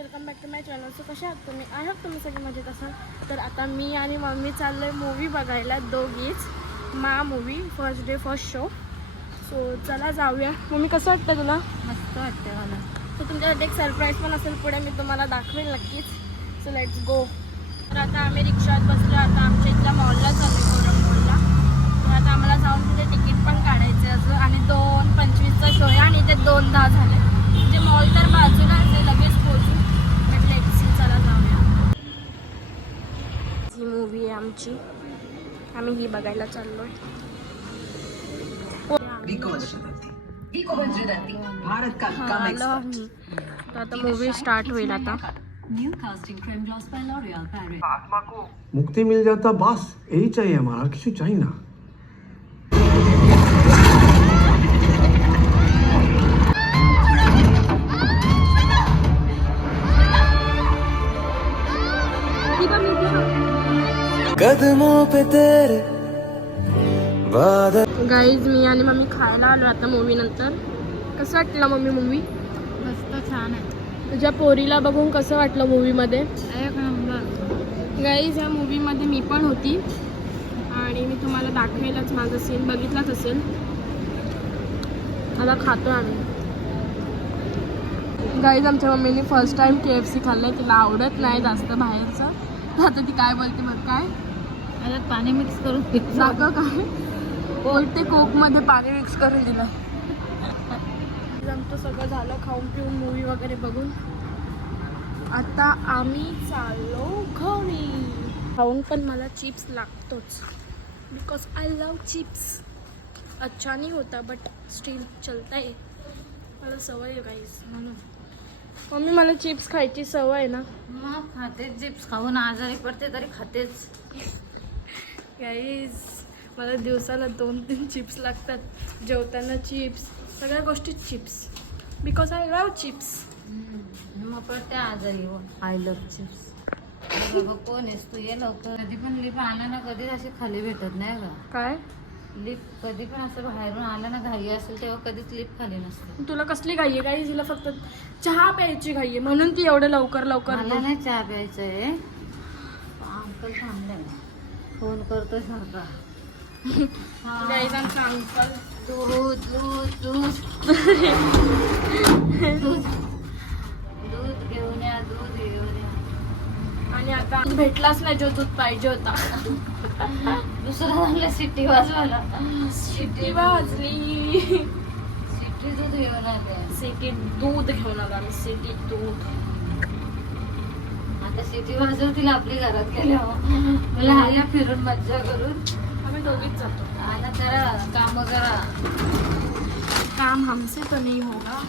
Welcome back to my channel. So कसे आहात तुम्ही? आय होप तुम्ही सगळे मजेत असाल. तर आता मी आणि मम्मी चाललो आहे मूवी बघायला, दोघीच. Movie first day first show. So चला जाऊया. मम्मी कसं वाटतं तुला? मस्त वाटते मला. तर तुमच्यासाठी एक सरप्राईज पण असेल पुढे, मी तुम्हाला दाखवेल नक्कीच. So let's go. तर आता आम्ही रिक्षात बसलो. आता आमच्या इथल्या मॉलला चाललो आहे, कोरम मॉलला. तर आता आम्हाला जाऊन तिथे तिकीट पण काढायचं आहे असं. आणि 2:25चा शो आहे आणि इथे 2:10 झाले. म्हणजे मॉल तर बाजूला आहे, लगेच पोहोचू. म्हटलं चला जाऊया. ही मूवी आहे आमची, आम्ही ही बघायला चाललो आहे. भारत का कम एक्सपर्ट। आता मूवी स्टार्ट होईल. आता आत्मा को मुक्ति मिल जाता, बस यही चाहिए हमारा, किसी चाहिए ना। कदमों पे तेरे बादल। गाईज मी आणि मम्मी खायला आलो आता मूवी नंतर. कसं वाटलं मम्मी मूवी? मस्त छान आहे. तुझ्या पोरीला बघून कसं वाटलं मूवीमध्ये? एक नंबर. गाईज ह्या मूवीमध्ये मी पण होती आणि मी तुम्हाला दाखवेलच. माझा सीन बघितलाच असेल. आता खातो आम्ही. गाईज आमच्या मम्मीने फर्स्ट टाइम KFC खाल्लं. तिला आवडत नाही जास्त बाहेरचं. आता ती काय बोलते बघ. काय त्याच्यात पाणी मिक्स करून जागं काय बोलते, कोकमध्ये पाणी मिक्स करून दिलं. आमचं सगळं झालं खाऊन पिऊन मूवी वगैरे बघून. आता आम्ही चाललो घरी. खाऊन पण मला चिप्स लागतोच, बिकॉज आय लव चिप्स. अच्छा नाही होता बट स्टील चलता आहे. मला सवय आहे गाईस म्हणून. मम्मी मला चिप्स खायची सवय आहे ना. मग खातेच चिप्स. खाऊन आजारी पडते तरी खातेच. गाईज मला दिवसाला 2-3 चिप्स लागतात. जेवताना चिप्स, सगळ्या गोष्टीत chips, because I love chips. मग पडते आजारी. I love chips. कोण आहेस तू? ये लवकर. कधी पण लिप आलं ना, कधीच अशी खाली भेटत नाही का? काय लिप कधी पण असं बाहेरून आलं ना, घाई असेल तेव्हा कधीच लिप खाली नसते. तुला कसली घाई आहे? गाईज हिला फक्त चहा प्यायची घाई आहे, म्हणून ती एवढं लवकर मला नाही चहा प्यायचं आहे. अंकल थांबलाय, फोन करतोय सारखा. गाईज आमचा अंकल दूध दूध दूध दूध दूध घेऊन या, दूध घेऊन या. आणि आता भेटलाच नाही जो दूध पाहिजे होता. दुसरा चांगला सिटी वाजवायला. सिटी वाजली. सिटी दूध घेऊन आले. सिटी दूध घेऊन आलो आम्ही. सिटी दूध. आता सिटी वाजवतील आपली घरात गेल्यावर. मला आल्या फिरून मज्जा करून. आम्ही दोघीच जातो. आला करा, काम करा. काम हमसे तो नहीं होगा.